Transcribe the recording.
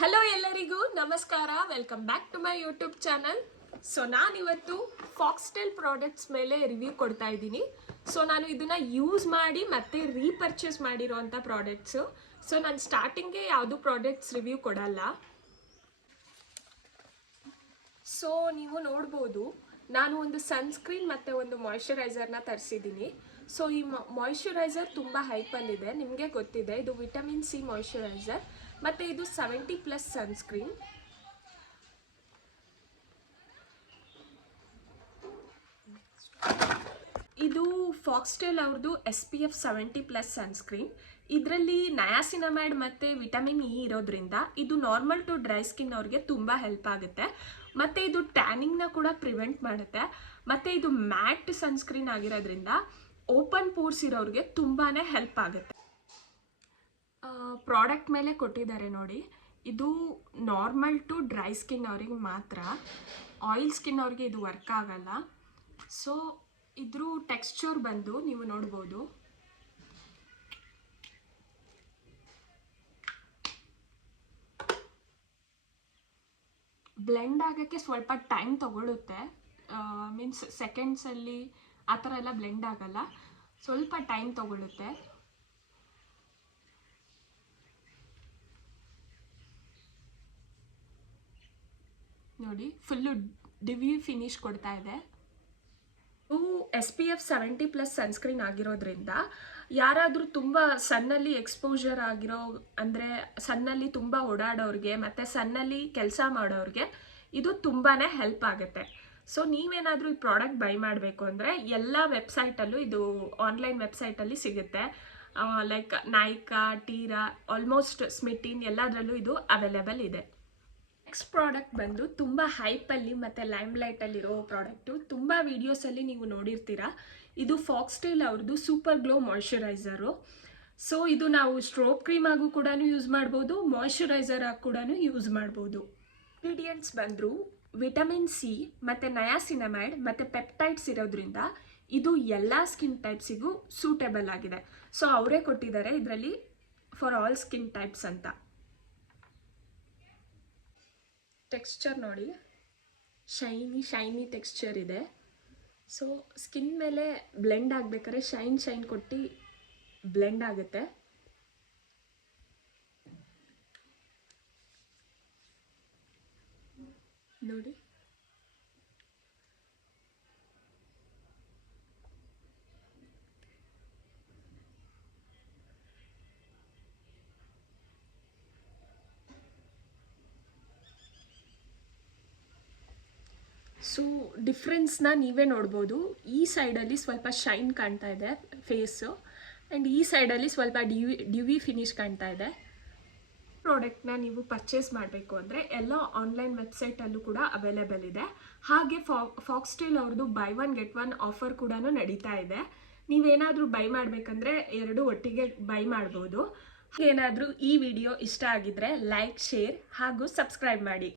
Hello ಎಲ್ಲರಿಗೂ, ನಮಸ್ಕಾರ. Welcome back to my YouTube channel so ನಾನಿವತ್ತು ಫಾಕ್ಸ್ಟೆಲ್ ಪ್ರಾಡಕ್ಟ್ಸ್ ಮೇಲೆ ರಿವ್ಯೂ ಕೊಡ್ತಾ ಇದ್ದೀನಿ. ಸೊ ನಾನು ಇದನ್ನ ಯೂಸ್ ಮಾಡಿ ಮತ್ತೆ ರೀಪರ್ಚೇಸ್ ಮಾಡಿರೋವಂಥ ಪ್ರಾಡಕ್ಟ್ಸು ಸೊ ನಾನು ಸ್ಟಾರ್ಟಿಂಗ್ಗೆ ಯಾವುದು ಪ್ರಾಡಕ್ಟ್ಸ್ ರಿವ್ಯೂ ಕೊಡಲ್ಲ. ಸೊ ನೀವು ನೋಡ್ಬೋದು, ನಾನು ಒಂದು ಸನ್ಸ್ಕ್ರೀನ್ ಮತ್ತು ಒಂದು ಮಾಯ್ಶ್ಚರೈಸರ್ನ ತರಿಸಿದ್ದೀನಿ. ಸೊ ಈ ಮಾಯ್ಶ್ಚರೈಸರ್ ತುಂಬ ಹೈಪಲ್ಲಿದೆ ನಿಮಗೆ ಗೊತ್ತಿದೆ, ಇದು ವಿಟಮಿನ್ ಸಿ ಮಾಯ್ಶ್ಚರೈಸರ್ ಮತ್ತು ಇದು ಸೆವೆಂಟಿ ಪ್ಲಸ್ ಸನ್ಸ್ಕ್ರೀನ್ ಇದು ಫಾಕ್ಸ್ಟೆಲ್ ಅವ್ರದ್ದು S P F seventy plus sunscreen ಇದರಲ್ಲಿ ನಯಾಸಿನಮೈಡ್ ಮತ್ತು ವಿಟಮಿನ್ ಇ ಇರೋದ್ರಿಂದ ಇದು ನಾರ್ಮಲ್ ಟು ಡ್ರೈ ಸ್ಕಿನ್ ಅವ್ರಿಗೆ ತುಂಬ ಹೆಲ್ಪ್ ಆಗುತ್ತೆ. ಮತ್ತು ಇದು ಟ್ಯಾನಿಂಗ್ನ ಕೂಡ ಪ್ರಿವೆಂಟ್ ಮಾಡುತ್ತೆ. ಮತ್ತು ಇದು ಮ್ಯಾಟ್ ಸನ್ಸ್ಕ್ರೀನ್ ಆಗಿರೋದ್ರಿಂದ ಓಪನ್ ಪೋರ್ಸ್ ಇರೋರಿಗೆ ತುಂಬಾ ಹೆಲ್ಪ್ ಆಗುತ್ತೆ. ಪ್ರಾಡಕ್ಟ್ ಮೇಲೆ ಕೊಟ್ಟಿದ್ದಾರೆ ನೋಡಿ. ಇದು ನಾರ್ಮಲ್ ಟು ಡ್ರೈ ಸ್ಕಿನ್ ಅವ್ರಿಗೆ ಮಾತ್ರ. ಆಯಿಲ್ ಸ್ಕಿನ್ ಅವ್ರಿಗೆ ಇದು ವರ್ಕ್ ಆಗಲ್ಲ. ಸೊ ಇದ್ರ ಟೆಕ್ಸ್ಚರ್ ಬಂದು ನೀವು ನೋಡ್ಬೋದು. ಬ್ಲೆಂಡ್ ಆಗೋಕ್ಕೆ ಸ್ವಲ್ಪ ಟೈಮ್ ತಗೊಳ್ಳುತ್ತೆ ಮೀನ್ಸ್ ಸೆಕೆಂಡ್ಸಲ್ಲಿ ಆ ಥರ ಎಲ್ಲ ಬ್ಲೆಂಡ್ ಆಗಲ್ಲ. ಸ್ವಲ್ಪ ಟೈಮ್ ತಗೊಳ್ಳುತ್ತೆ ನೋಡಿ ಫುಲ್ಲು ಡಿವಿ ಫಿನಿಶ್ ಕೊಡ್ತಾ ಇದೆ. ಇವು S P F seventy plus sunscreen ಆಗಿರೋದ್ರಿಂದ ಯಾರಾದರೂ ತುಂಬ ಸನ್ನಲ್ಲಿ ಎಕ್ಸ್ಪೋಜರ್ ಆಗಿರೋ, ಅಂದರೆ ಸನ್ನಲ್ಲಿ ತುಂಬ ಓಡಾಡೋರಿಗೆ ಮತ್ತು ಸನ್ನಲ್ಲಿ ಕೆಲಸ ಮಾಡೋರಿಗೆ ಇದು ತುಂಬಾ ಹೆಲ್ಪ್ ಆಗುತ್ತೆ. ಸೊ ನೀವೇನಾದರೂ ಈ ಪ್ರಾಡಕ್ಟ್ ಬೈ ಮಾಡಬೇಕು ಅಂದರೆ ಎಲ್ಲ ವೆಬ್ಸೈಟಲ್ಲೂ ಇದು ಆನ್ಲೈನ್ ವೆಬ್ಸೈಟಲ್ಲಿ ಸಿಗುತ್ತೆ. ಲೈಕ್ ನೈಕಾ ಟೀರಾ ಆಲ್ಮೋಸ್ಟ್ ಸ್ಮಿಟಿನ್ ಎಲ್ಲದರಲ್ಲೂ ಇದು ಅವೈಲೇಬಲ್ ಇದೆ. ನೆಕ್ಸ್ಟ್ ಪ್ರಾಡಕ್ಟ್ ಬಂದು ತುಂಬ ಹೈಪಲ್ಲಿ ಮತ್ತು ಲೈಮ್ ಲೈಟಲ್ಲಿರೋ ಪ್ರಾಡಕ್ಟು ತುಂಬ ವೀಡಿಯೋಸಲ್ಲಿ ನೀವು ನೋಡಿರ್ತೀರಾ. ಇದು ಫಾಕ್ಸ್ಟೈಲ್ ಅವ್ರದ್ದು ಸೂಪರ್ ಗ್ಲೋ ಮಾಯ್ಶ್ಚರೈಸರು ಸೊ ಇದು ನಾವು ಸ್ಟ್ರೋಪ್ ಕ್ರೀಮ್ ಆಗು ಕೂಡ ಯೂಸ್ ಮಾಡ್ಬೋದು ಮಾಯ್ಶ್ಚರೈಸರ್ ಆಗಿ ಕೂಡ ಯೂಸ್ ಮಾಡ್ಬೋದು. ಇಂಗ್ರೀಡಿಯೆಂಟ್ಸ್ ಬಂದರು ವಿಟಮಿನ್ ಸಿ ಮತ್ತು ನಯಾಸಿನಮೈಡ್ ಮತ್ತು ಪೆಪ್ಟೈಡ್ಸ್ ಇರೋದ್ರಿಂದ ಇದು ಎಲ್ಲ ಸ್ಕಿನ್ ಟೈಪ್ಸಿಗೂ ಸೂಟೇಬಲ್ ಆಗಿದೆ. ಸೊ ಅವರೇ ಕೊಟ್ಟಿದ್ದಾರೆ ಇದರಲ್ಲಿ ಫಾರ್ ಆಲ್ ಸ್ಕಿನ್ ಟೈಪ್ಸ್ ಅಂತ. ಟೆಕ್ಸ್ಚರ್ ನೋಡಿ ಶೈನಿ ಶೈನಿ ಟೆಕ್ಸ್ಚರ್ ಇದೆ. ಸೊ ಸ್ಕಿನ್ ಮೇಲೆ ಬ್ಲೆಂಡ್ ಆಗಬೇಕಾದ್ರೆ ಶೈನ್ ಶೈನ್ ಕೊಟ್ಟು ಬ್ಲೆಂಡ್ ಆಗುತ್ತೆ. ನೋಡಿ. ಸೊ ಡಿಫ್ರೆನ್ಸ್ನ ನೀವೇ ನೋಡ್ಬೋದು. ಈ ಸೈಡಲ್ಲಿ ಸ್ವಲ್ಪ ಶೈನ್ ಕಾಣ್ತಾ ಇದೆ ಫೇಸು ಆ್ಯಂಡ್ ಈ ಸೈಡಲ್ಲಿ ಸ್ವಲ್ಪ ಡ್ಯೂವಿ ಡ್ಯೂವಿ ಫಿನಿಶ್ ಕಾಣ್ತಾ ಇದೆ. ಪ್ರಾಡಕ್ಟ್ನ ನೀವು ಪರ್ಚೇಸ್ ಮಾಡಬೇಕು ಅಂದರೆ ಎಲ್ಲ ಆನ್ಲೈನ್ ವೆಬ್ಸೈಟಲ್ಲೂ ಕೂಡ ಅವೈಲೇಬಲ್ ಇದೆ. ಹಾಗೆ ಫಾ ಫಾಕ್ಸ್ಟೈಲ್ ಅವ್ರದ್ದು buy one get one offer ಕೂಡ ನಡೀತಾ ಇದೆ. ನೀವೇನಾದರೂ ಬೈ ಮಾಡಬೇಕಂದ್ರೆ ಎರಡು ಒಟ್ಟಿಗೆ ಬೈ ಮಾಡ್ಬೋದು. ಏನಾದರೂ ಈ ವಿಡಿಯೋ ಇಷ್ಟ ಆಗಿದ್ರೆ ಲೈಕ್ ಶೇರ್ ಹಾಗೂ ಸಬ್ಸ್ಕ್ರೈಬ್ ಮಾಡಿ.